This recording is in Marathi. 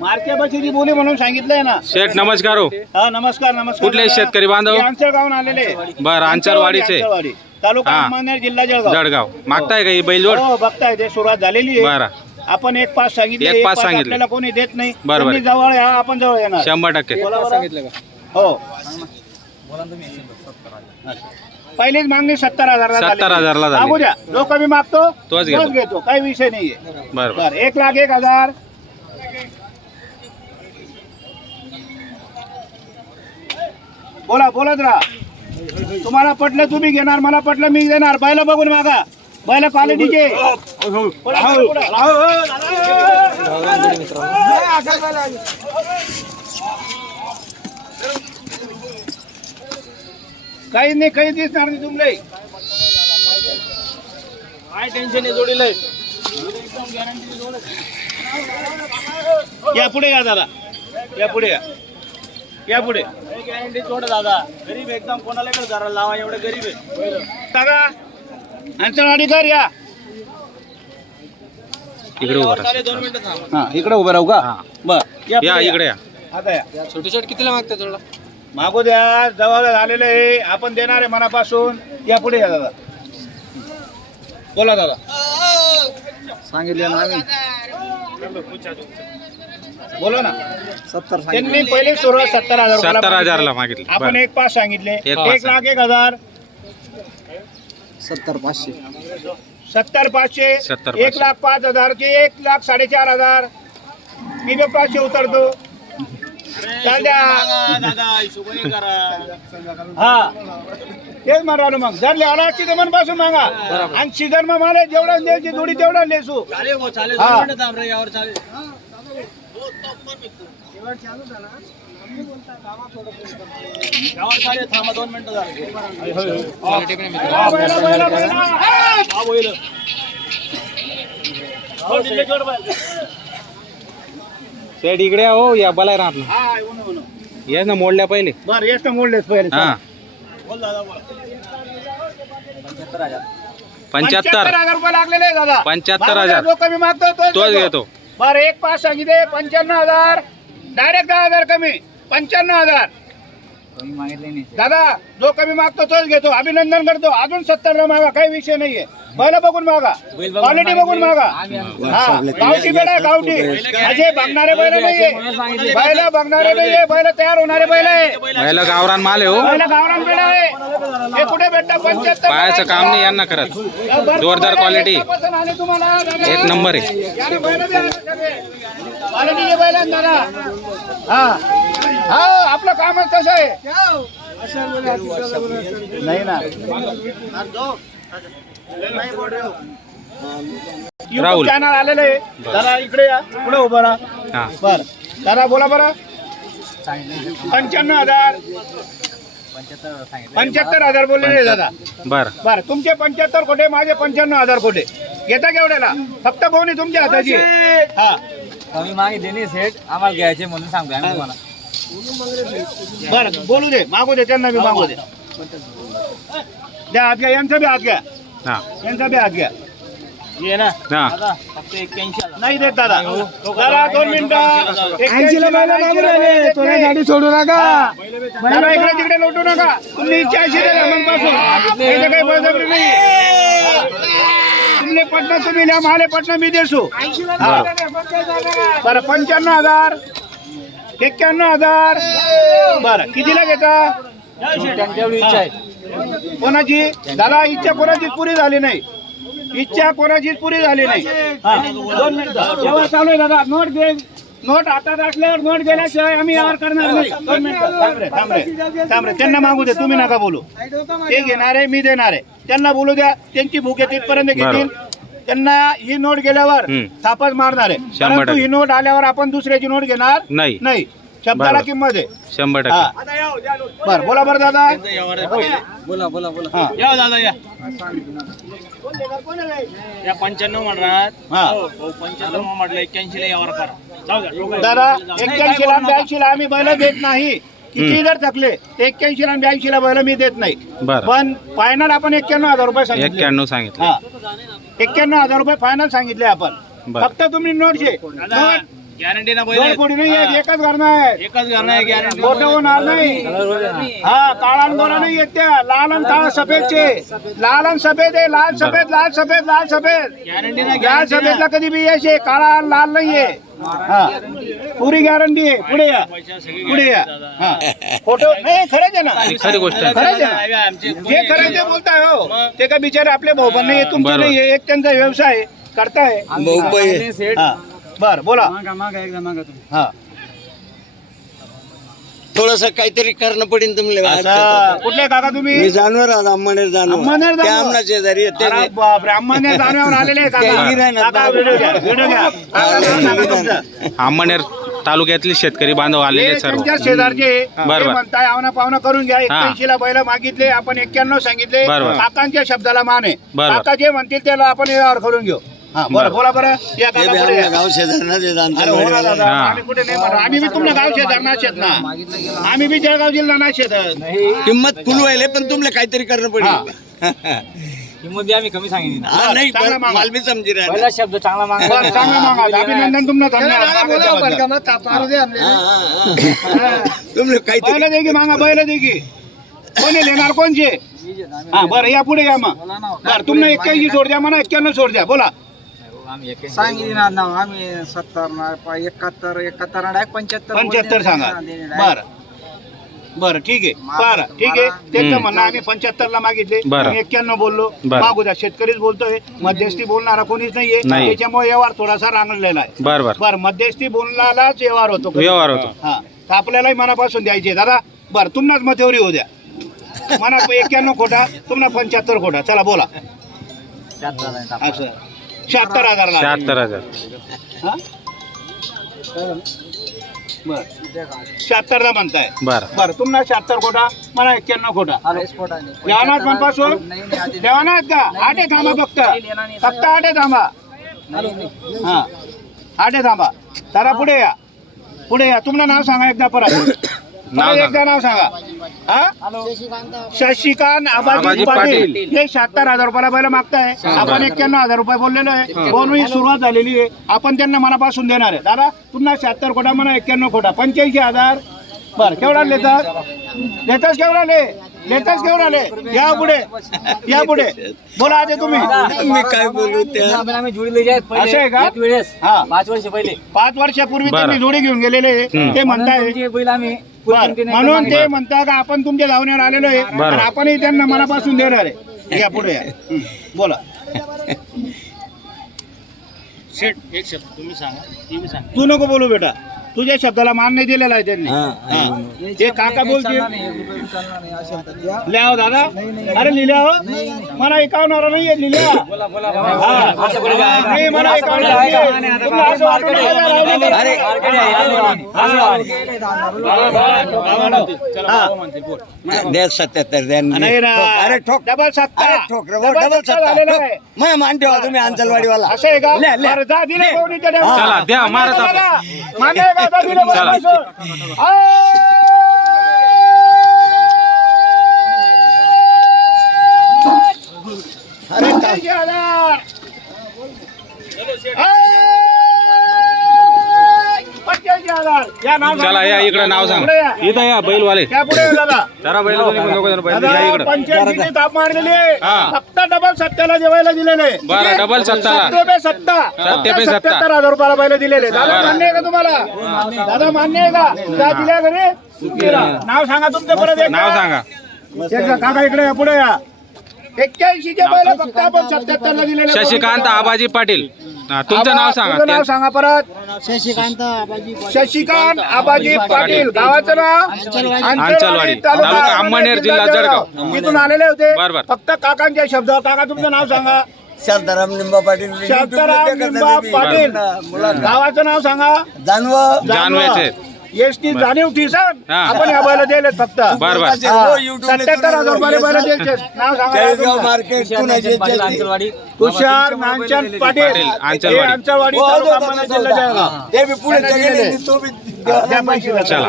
मार्के बशीची बोली म्हणून सांगितलंय ना. शेठ नमस्कार हो. हा नमस्कार नमस्कार. कुठले शेतकरी बांधव? अंचळगावून आलेले. बर अंचरवाडीचे. तालुका हा. अंमळनेर जिल्हा जळगाव. जळगाव मागताय का ही बैलजोड? हो बघताय ते सुरुवात झालेली आहे. बरं आपण एक पास सांगितले. एक पास सांगितले. आपल्याला कोणी देत नाही. बरोबर. तुम्ही जवळ या आपण जवळ येणार. 100%. हो पहिलीच मागणी 70,000 70,000 ला झाली. मागू द्या. जो कमी मागतो तोच घेतो. घेतो. काही विषय नाहीये. बरोबर. बरं 1,01,000. बोला बोलत राहा. तुम्हाला पटलं तुम्ही घेणार, मला पटलं मी देणार. बैल बघून मागा. बैल क्वालिटीचे. काही नाही काही दिसणार नाही तुमले. काय टेन्शन आहे जोडीला. या पुढे या दादा. या पुढे या. या पुढे. गॅरंटी जोड दादा. गरीब एकदम कोणाला घराला लावा एवढे गरीब आहे दादा. अंचळवाडीकर या. इकडे उभा राहा. 2 मिनिटं थांब. हा इकडे उभं राहू का? बर या इकडे या. आता या. छोटे छोटे कितीला मागतात थोडा? मागू द्या. जवळ झालेलं आहे. आपण देणार आहे मनापासून. या पुढे या दादा. बोला दादा. सांगितले ना आम्ही बोला ना. 70 त्यांनी पहिले सुरुवात 70,000 70,000 ला मागितली. आपण बरं. एक पास सांगितले. एक पास 1,01,000. 70,500 70,500. 70,500. 1,05,000 चे 1,04,500. मी बी 500 उतरतो. चाल द्या. हा तेच म्हणा मग. जर लिहायला सीझन पासून मागा आणि सीझन मग मला जेवढा द्यायची जोडी तेवढा लेसू. हा. शेठ इकडे या हो. या बलाय राहत ना. हा, येऊ ना, येऊ ना. येस ना मोडल्या पहिले. बरं येस ना मोडलेच पहिले. हा बोल दादा बोला. 75. 75,000 रुपये लागलेले आहे दादा. 75,000. जो कमी मागतो तोच घेतो. बरं एक पास सांगितले 95,000. डायरेक्ट 10,000 कमी. 95,000 कमी मागितले नाही. दादा. जो कमी मागतो तोच घेतो. अभिनंदन करतो. अजून 70 मागा. काही विषय नाहीये. बैल बघून मागा. क्वालिटी बघून मागा. हा गावठी बैल आहे गावठी. असे बघणारे बैल नाहीये. बैल बघणारे नाहीये. बैल तयार होणारे बैल आहे. पहिला गावरान माल आहे हो. बैल गावरान बैल आहे. हे कुठे भेटतं? 75. पायाचं काम नाही यांना करत. जोरदार क्वालिटी. एक नंबर आहे. क्वालिटीचे बैल आहेत दादा. हा हा आपलं कामच तसं आहे. नाही ना. राहुल. चॅनल आलेलं आहे दादा. इकडे या. पुढे उभं राहा. हा बर दादा बोला बरं. 95,000. 75,000 बोललेले दादा. बर बर तुमचे 75 कोटे. माझे 95,000 कोटे. घेता केवढ्याला? फक्त बोनी तुमच्या हाताची. हा कमी मागितले नाही सेट. आम्हाला घ्यायचे म्हणून सांगतोय आम्ही तुम्हाला. बर बोलू दे. मागू दे. त्यांना बी मागू दे. द्या हात घ्या. यांचा बी हात घ्या. हा यांचा बी हात घ्या. ये ना हा नाही देत दादा. दादा 2 मिनिटं. 80 बैलं मागून राहिले. थोड्या गाडी सोडू नका. दादा इकडे तिकडे लोटू नका. तुम्ही 80 द्या मनापासून. इथे काही बळजबरी नाही. तुमले पटना तुम्ही लिहा. माले पटना मी देसू. हा. बरं 95,000. 91,000. बरं कितीला घेता? तेवढी इच्छा आहे. कोणाची? दादा इच्छा कोणाचीच पुरी झाली नाही. इच्छा कोणाचीच पुरी झाली नाही. हा 2 मिनिटं. जेव्हा चालू आहे दादा. नोट दे. नोट हातात असल्यावर नोट गेल्याशिवाय आम्ही यावर करणार नाही. 2 मिनिटं. थांब रे. त्यांना मागू दे. तुम्ही नका बोलू. ते घेणार आहे. मी देणार आहे. त्यांना बोलू द्या. त्यांची भूक आहे तिथपर्यंत घेतील. त्यांना ही नोट गेल्यावर थापच मारणार आहे. 100%. परंतु ही नोट आल्यावर आपण दुसऱ्याची नोट घेणार नाही. नाही. शब्दाला बरोबर. किंमत आहे. 100%. बर बोला बरं दादा. बोला बोला बोला. हा. या दादा या 95 म्हणणार. हा. 95 म्हटलं 81 ला यावर करा. जाऊ द्या. दादा 81 ला 82 ला आम्ही बैल देत नाही. किती जर थकले 81 ला 82 ला बैल मी देत नाही. बरं. पण फायनल आपण 91,000 रुपये सांगितले. 91 सांगितलं. हा 91,000 रुपये फायनल सांगितले आपण. बरं. फक्त तुम्ही नोटचे नोट गॅरंटी ना बैल दोन आहेत. कोणी नाही हा. आहेत, एकच घरणं आहे. एकच घरणं आहे गॅरंटी. मोठं होणार नाही. हा काळा आणि गोरा नाही येत त्या, लाल आणि काळा सफेदचे. लाल आणि सफेद आहे, लाल सफेद लाल सफेद लाल सफेद. गॅरंटी ना लाल सफेदला कधी बी यायचे, काळा आणि लाल नाहीये. हा पुरी गॅरंटी आहे. पुढे या, पुढे या. हा फोटो नाही, खरंच आहे ना, ही खरी गोष्ट आहे. खरंच आहे ना. आमचे जे खरं ते बोलताय हो, ते काय बिचारे आपले भाऊ पण नाही, तुमचे बरोबर. नाही, एक त्यांचा व्यवसाय करताय. हा बर बोला. हा थोडस काहीतरी करणं पडेल तुम्हाला. असं. कुठले काका तुम्ही? मी जानवर आज अंमनेर जानवर अंमनेर जानवर. त्या आमना शेजारी आहे, ते अरे बापरे, अंबाने जाण्यावर आलेले आहे काका. काही गिऱ्हाईक नाही. काका, व्हिडिओ घ्या, व्हिडिओ घ्या. काका, नाव सांगा तुमचं. अंमनेर तालुक्यातले शेतकरी बांधव आलेले हे आहेत सर्व. त्यांच्या शेजारचे बरोबर. ते म्हणताय आवना पावना करून घ्या. 81 ला बैल मागितले, आपण 91 सांगितले. बरोबर. काकांच्या शब्दाला मान आहे. बरोबर. काका जे म्हणतील त्याला आपण यावर करून घेऊ. हा बोला, बोला बरं. या ते काका बी पुढे आमना या. गाव शेजारना ते अरे हो ना दादा, हा. आम्ही कुठे नाही म्हणतो. आम्ही बी तुमच्या गाव शेजार ना शेत ना. आम्ही बी जळगाव जिल्हा ना शेत. किंमत फुल व्हायले पण तुम्हाला काहीतरी करणं पडेल. किंमत बी आम्ही कमी सांगितली ना. हा नाही चांगला मागा. माल बी समजी पहिला राहिला. शब्द चांगला मागा. बरं, चांगलं मागा. अभिनंदन तुमनं धन्यवाद. तुम्हाला काहीतरी बैल दे की मागा, बैल दे की. कोणी लेणार कोणचे? हा बरं, या पुढे या मग. बरं तुम्हाला 81 सोड द्या, म्हणा 91 सोड द्या. बोला. आम्ही एक सांगितली ना नाव आम्ही 70 71 75 सांगा. बरं बरं ठीक आहे. बरं ठीक आहे. त्यांचं म्हणणं आम्ही 75 ला मागितले, बरं. आम्ही 91 बोललो. बरं. मागू द्या, शेतकरीच बोलतोय, मध्यस्थी बोलणारा कोणीच नाहीये. नाही. त्याच्यामुळे व्यवहार थोडासा रांगलेला आहे. बर बर बरं, मध्यस्थी बोलणाराच व्यवहार होतो. व्यवहार होतो. हा तर आपल्यालाही मनापासून द्यायचे दादा. बरं तुम्हाच मथेवरी होऊ द्या. म्हणा 91 खोटा, तुम्हाला 75 खोटा. चला बोला. असं 76,000 ला. 76,000. हा? बर 76 ला म्हणताय. बर बरं तुम्हाला 76 खोटा, मला 91 खोटा. देवानाथ मनपासून देवानाथ का आठे थांबा, फक्त आठे थांबा. हा आठे थांबा. जरा पुढे या, पुढे या. तुमचं नाव सांगा एकदा परत. नाव एकदा सांगा. नाव सांगा. हा शशिकांत आबाजी आबाजी पाटील. पाटील. हे 76,000 रुपयाला बैल मागताय. आपण 91,000 रुपये बोललेलो आहे. बोलून सुरुवात झालेली आहे. आपण त्यांना मनापासून देणार आहे. दादा पुन्हा 76 खोटा, म्हणा 91 खोटा, 85,000. बरं केवढा लेतात? लेतच केवढा लेतच केवढा ले? या पुढे, या पुढे. बोला आधी तुम्ही. मी काय बोलू त्या आम्ही जोडीले जे आहेत पहिले, असं आहे का? एक वेळेस हा 5 वर्ष पहिले 5 वर्षापूर्वी बरं. त्यांनी जोडी घेऊन गेलेले आहे. ते म्हणताय. तुमचे बैल आम्ही बरं, म्हणून ते म्हणता का आपण तुमच्या धावण्यावर आलेलो आहे बरं. आणि आपणही त्यांना मनापासून देणार आहे. या पुढे या. बोला. शेट एक शब्द तुम्ही सांगा, ती बी सांगा. तू नको बोलू बेटा, तुझ्या शब्दाला मान नाही दिलेला आहे त्यांनी. हा. हा. ते काका बोलतील. लिहा हो दादा. अरे लिहिल्या हो, मला 51 नाहीये लिहिल्या. बोला बोला हा. नाही, मला 51 नाहीये. तुम्ही असं वाटून नका राहू नका. अरे द्या 77 द्या. नाही ना. अरे ठोक. डबल सत्ता. अरे ठोक रे, डबल डबल सत्ता झालेला सत्ता. आहे. मग मान ठेवा तुम्ही अंचलवाडीवाला. असं आहे का? ले, ले. बरं, जा दिले कोणीच्या देवा. चला, द्या, मारा मान्य ताप. आहे का? मान्य आहे का? जा दिले चला. बरोबर. अरे 85,000. 85,000. या नाव चला सांगा. या इकडे नाव सांग. पुढे या. इथं या बैलवाले. या पुढे या दादा. जरा बैल दोन्ही पण दोघं जण बैल दादा, या इकडे. 85 ची ताप मारलेली आहे. हा. फक्त डबल सत्त्याला जेवायला दिलेले. बरं, डबल सत्ताला. 70 पे सत्ता. सत्ते पे सत्ता. 77,000 रुपयाला बैल दिलेले. दादा बरं. मान्य आहे का तुम्हाला? दादा मान्य आहे का? जा दिल्या घरी. नाव सांगा तुमचं परत एकदा. नाव सांगा. एकदा काका इकडे या, पुढे या. 81 चे बैल फक्त आपण 77 ला दिलेले. शशिकांत आबाजी पाटील. हा, तुमचं नाव तुझं नाव सांगा. सांगा परत. शशिकांत आबाजी पाटील. गावाचं नाव अंचलवाडी. तालुका अंमनेर, जिल्हा जळगाव. तिथून आलेले होते. बरं. फक्त काकांच्या शब्द. काका तुमचं नाव सांगा. शांताराम निंबा पाटील. शांताराम निंबा पाटील. गावाचं नाव सांगा. जानव जानवेचे. एसटी जाणीव ठिसन. हा. आपण या बैल दिले फक्त. बर बर. 77,000 रुपयाला बैल द्यायचे. नाव चाळीसगाव सांगा. मार्केट पाटील अंचलवाडी. तुषार नांचन पाटील. अंचलवाडी. हे अंचलवाडी तालुका अंमनेर, जिल्हा जळगाव. ते बी पुढे त्यांना दिलेले. तो बी द्या पैसे. चला.